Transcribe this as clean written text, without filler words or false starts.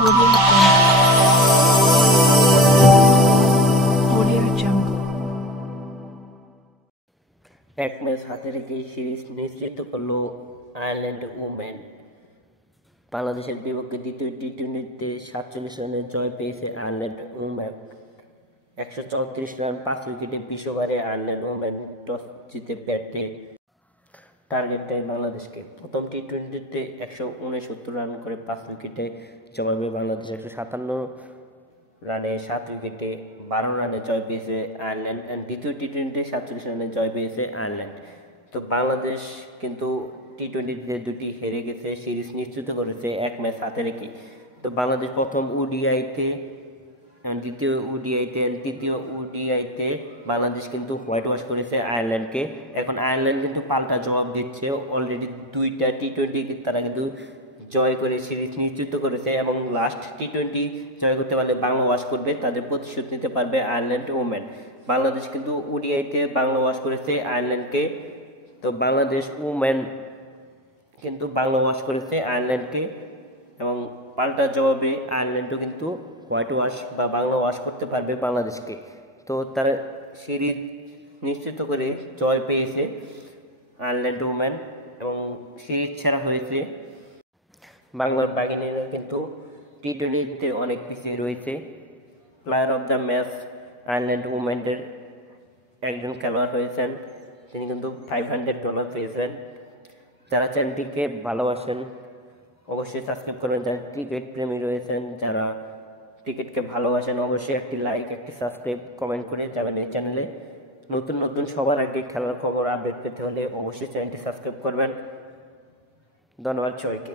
Audio Jungle. এক match হাতে রেখে সিরিজ নিশ্চিত করল আয়ারল্যান্ড ওমেন। বাংলাদেশের বিপক্ষে দ্বিতীয় টি-20তে 47 রানের জয় পেয়েছে আয়ারল্যান্ড ওমেন। 134 রান 5 উইকেটে 20 ওভারে আয়ারল্যান্ড ওমেন টস জিতে ব্যাটে টার্গেট দেয় বাংলাদেশকে। প্রথম টি-20তে 169 রান করে 5 উইকেটে জবাবে বাংলাদেশ 157 রানে 7 উইকেটে 12 রানে জয় পেয়েছে আয়ারল্যান্ড। দ্বিতীয় টি-20তে 47 রানে জয় পেয়েছে আয়ারল্যান্ড। তো বাংলাদেশ কিন্তু টি-20তে দুটি হেরে গেছে, সিরিজ নিশ্চিত করেছে এক ম্যাচ হাতে রেখে। তো বাংলাদেশ প্রথম ওডিআইতে তৃতীয় ওডিআইতে বাংলাদেশ কিন্তু হোয়াইট ওয়াশ করেছে আয়ারল্যান্ডকে। এখন আয়ারল্যান্ড কিন্তু পাল্টা জবাব দিচ্ছে। অলরেডি দুইটা টি-20 তারা কিন্তু জয় করে সিরিজ নিশ্চিত করেছে এবং লাস্ট টি-20 জয় করতে পারলে বাংলা ওয়াশ করবে, তাদের প্রতিশোধ নিতে পারবে আয়ারল্যান্ড ওমেন। বাংলাদেশ কিন্তু ওডিআইতে বাংলা ওয়াশ করেছে আয়ারল্যান্ডকে। তো বাংলাদেশ ওমেন কিন্তু বাংলা ওয়াশ করেছে আয়ারল্যান্ডকে এবং পাল্টা জবাবে আয়ারল্যান্ডও কিন্তু হোয়াইট ওয়াশ বা বাংলা ওয়াশ করতে পারবে বাংলাদেশকে। তো তারা সিরিজ নিশ্চিত করে জয় পেয়েছে আয়ারল্যান্ড ওমেন এবং সিরিজ ছাড়া হয়েছে। বাংলার বাঘিনীরা কিন্তু টি-20তে অনেক পিছিয়ে রয়েছে। Player of the match Ireland ওমেনের একজন খেলোয়াড় হয়েছেন, তিনি কিন্তু $500 পেয়েছেন। যারা চ্যানেলটিকে ভালোবাসেন অবশ্যই সাবস্ক্রাইব করবেন। যারা ক্রিকেট প্রেমী রয়েছেন, যারা ক্রিকেটকে ভালোবাসেন, অবশ্যই একটি লাইক, একটি সাবস্ক্রাইব, কমেন্ট করে যাবেন এই চ্যানেলে। নতুন নতুন সবার আগে খেলার খবর আপডেট পেতে হলে অবশ্যই চ্যানেলটি সাবস্ক্রাইব করবেন। ধন্যবাদ সবাইকে।